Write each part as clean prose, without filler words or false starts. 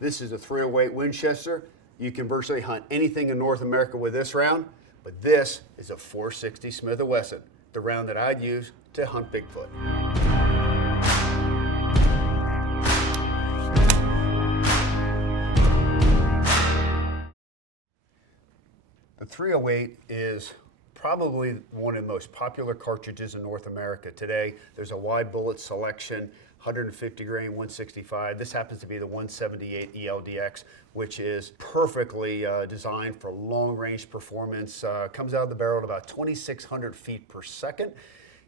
This is a 308 Winchester. You can virtually hunt anything in North America with this round, but this is a 460 Smith & Wesson, the round that I'd use to hunt Bigfoot. The 308 is probably one of the most popular cartridges in North America today. There's a wide bullet selection, 150 grain, 165. This happens to be the 178 ELDX, which is perfectly designed for long range performance. Comes out of the barrel at about 2,600 feet per second.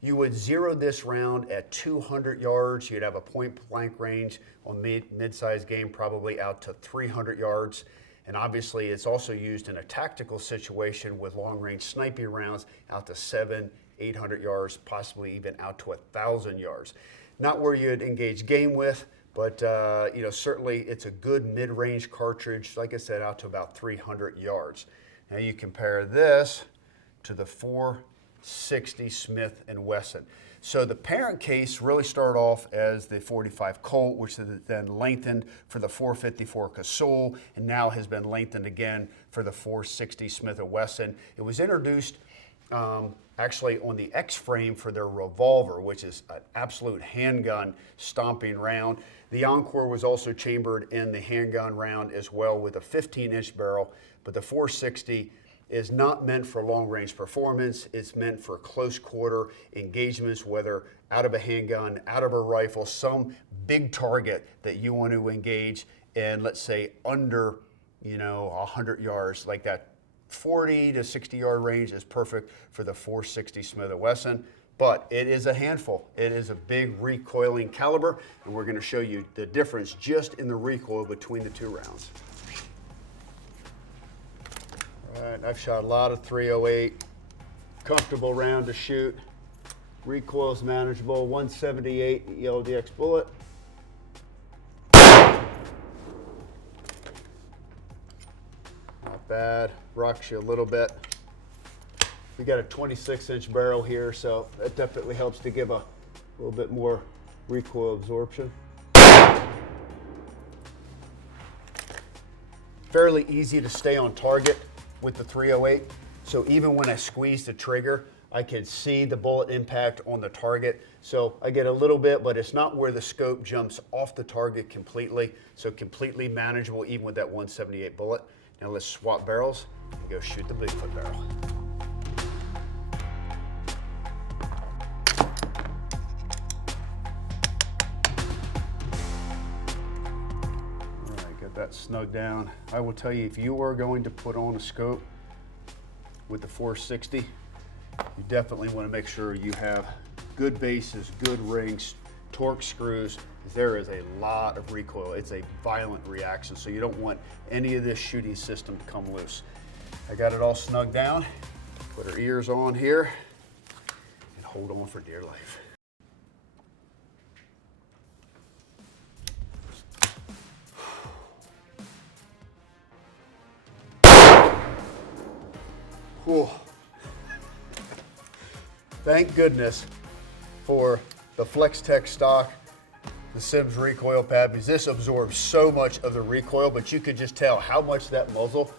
You would zero this round at 200 yards. You'd have a point blank range on mid-sized game, probably out to 300 yards. And obviously it's also used in a tactical situation with long-range sniping rounds out to 700, 800 yards, possibly even out to 1,000 yards. Not where you'd engage game with, but certainly it's a good mid-range cartridge, like I said, out to about 300 yards. Now you compare this to the 460 Smith & Wesson. So the parent case really started off as the 45 Colt, which is then lengthened for the 454 Casull, and now has been lengthened again for the 460 Smith & Wesson. It was introduced actually on the X-frame for their revolver, which is an absolute handgun stomping round. The ENCORE was also chambered in the handgun round as well with a 15-inch barrel, but the 460 is not meant for long-range performance. It's meant for close quarter engagements, whether out of a handgun, out of a rifle, some big target that you want to engage in, let's say under 100 yards, like that 40 to 60 yard range is perfect for the 460 Smith & Wesson, but it is a handful. It is a big recoiling caliber, and we're going to show you the difference just in the recoil between the two rounds. All right, I've shot a lot of 308, comfortable round to shoot, recoil's manageable, 178 ELDX bullet. Not bad, rocks you a little bit. We got a 26-inch barrel here, so that definitely helps to give a little bit more recoil absorption. Fairly easy to stay on target with the 308. So even when I squeeze the trigger, I can see the bullet impact on the target. So I get a little bit, but it's not where the scope jumps off the target completely. So completely manageable even with that 178 bullet. Now let's swap barrels and go shoot the Bigfoot barrel. That snug down. I will tell you, if you are going to put on a scope with the 460, you definitely want to make sure you have good bases, good rings, torque screws. There is a lot of recoil. It's a violent reaction, so you don't want any of this shooting system to come loose. I got it all snug down. Put our ears on here and hold on for dear life. Whew. Thank goodness for the FlexTech stock, the Sims recoil pad, because this absorbs so much of the recoil, but you could just tell how much that muzzle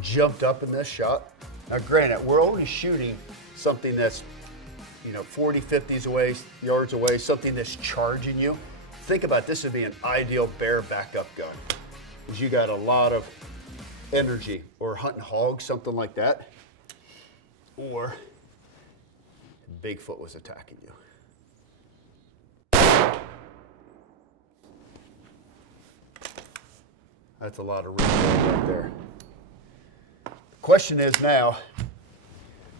jumped up in this shot. Now granted, we're only shooting something that's 40, 50 yards away, something that's charging you. Think about this would be an ideal bear backup gun, because you got a lot of energy, or hunting hogs, something like that, or Bigfoot was attacking you. That's a lot of recoil right there. The question is now,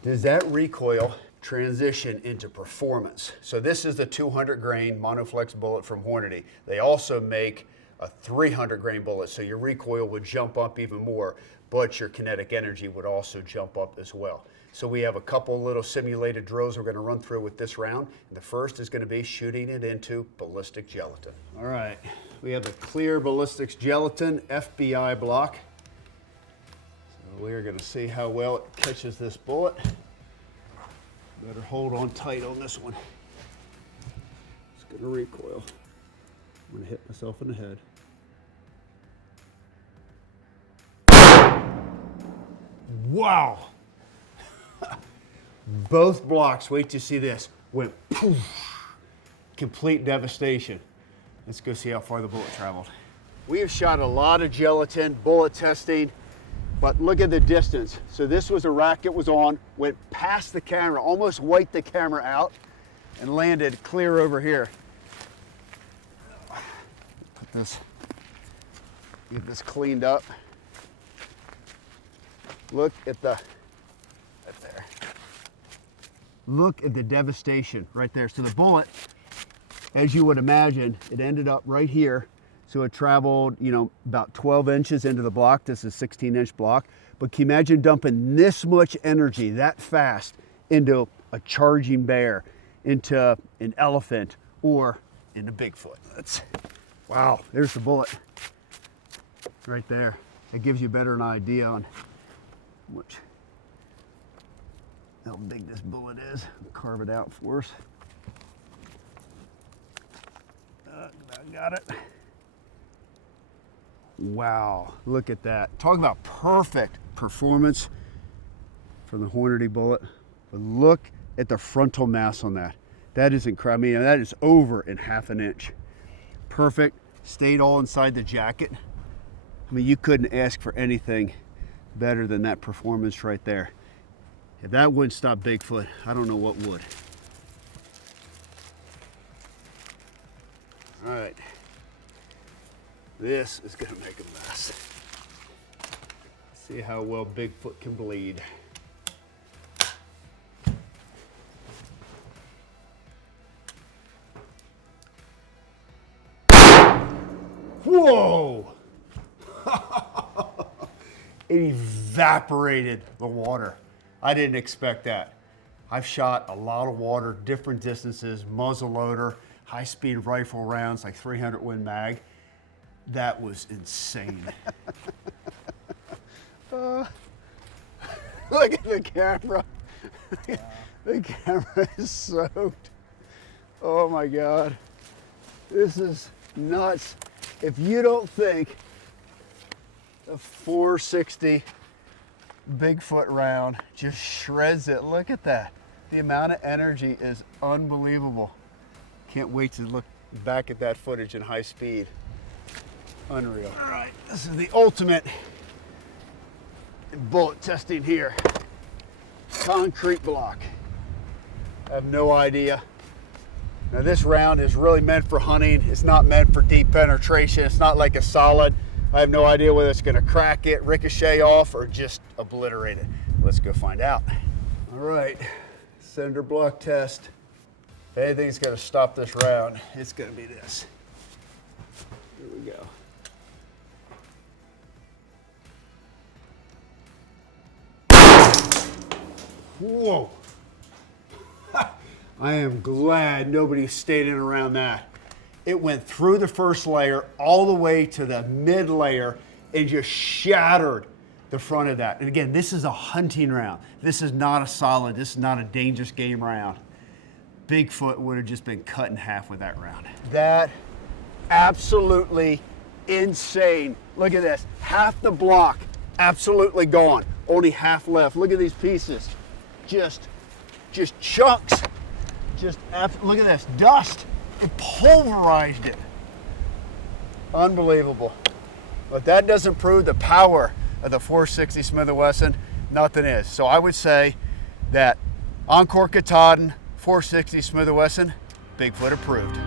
does that recoil transition into performance? So this is the 200 grain monoflex bullet from Hornady. They also make a 300 grain bullet, so your recoil would jump up even more, but your kinetic energy would also jump up as well. So we have a couple little simulated drills we're going to run through with this round. And the first is going to be shooting it into ballistic gelatin. All right, we have a clear ballistics gelatin FBI block. So we're going to see how well it catches this bullet. Better hold on tight on this one. It's going to recoil. I'm going to hit myself in the head. Wow. Both blocks, wait to see this, went poof. Complete devastation. Let's go see how far the bullet traveled. We have shot a lot of gelatin, bullet testing, but look at the distance. So this was a rack it was on, went past the camera, almost wiped the camera out, and landed clear over here. Put this, get this cleaned up. Look at the, right there. Look at the devastation right there. So the bullet, as you would imagine, it ended up right here. So it traveled, you know, about 12 inches into the block. This is a 16-inch block. But can you imagine dumping this much energy that fast into a charging bear, into an elephant, or into Bigfoot? Wow, there's the bullet right there. It gives you better an idea on how big this bullet is. I'll carve it out for us. I got it. Wow, look at that. Talk about perfect performance from the Hornady bullet. But look at the frontal mass on that. That is incredible. I mean, that is over in half an inch. Perfect, stayed all inside the jacket. I mean, you couldn't ask for anything better than that performance right there. If that wouldn't stop Bigfoot, I don't know what would. All right. This is gonna make a mess. See how well Bigfoot can bleed. Whoa! It evaporated the water. I didn't expect that. I've shot a lot of water, different distances, muzzle loader, high-speed rifle rounds, like 300 Win Mag. That was insane. Look at the camera. The camera is soaked. Oh my God. This is nuts. If you don't think a 460 Bigfoot round just shreds it, look at that. The amount of energy is unbelievable. Can't wait to look back at that footage in high speed. Unreal. All right, this is the ultimate bullet testing here. Concrete block. I have no idea. Now this round is really meant for hunting. It's not meant for deep penetration. It's not like a solid. I have no idea whether it's gonna crack it, ricochet off, or just obliterate it. Let's go find out. All right, cinder block test. If anything's gonna stop this round, it's gonna be this. Here we go. Whoa. I am glad nobody stayed in around that. It went through the first layer all the way to the mid layer and just shattered the front of that. And again, this is a hunting round. This is not a solid, this is not a dangerous game round. Bigfoot would have just been cut in half with that round. That absolutely insane. Look at this, half the block absolutely gone. Only half left. Look at these pieces. Just chunks. Look at this, dust. It pulverized it. Unbelievable. But that doesn't prove the power of the 460 Smith & Wesson. Nothing is. So I would say that ENCORE Katahdin 460 Smith & Wesson, Bigfoot approved.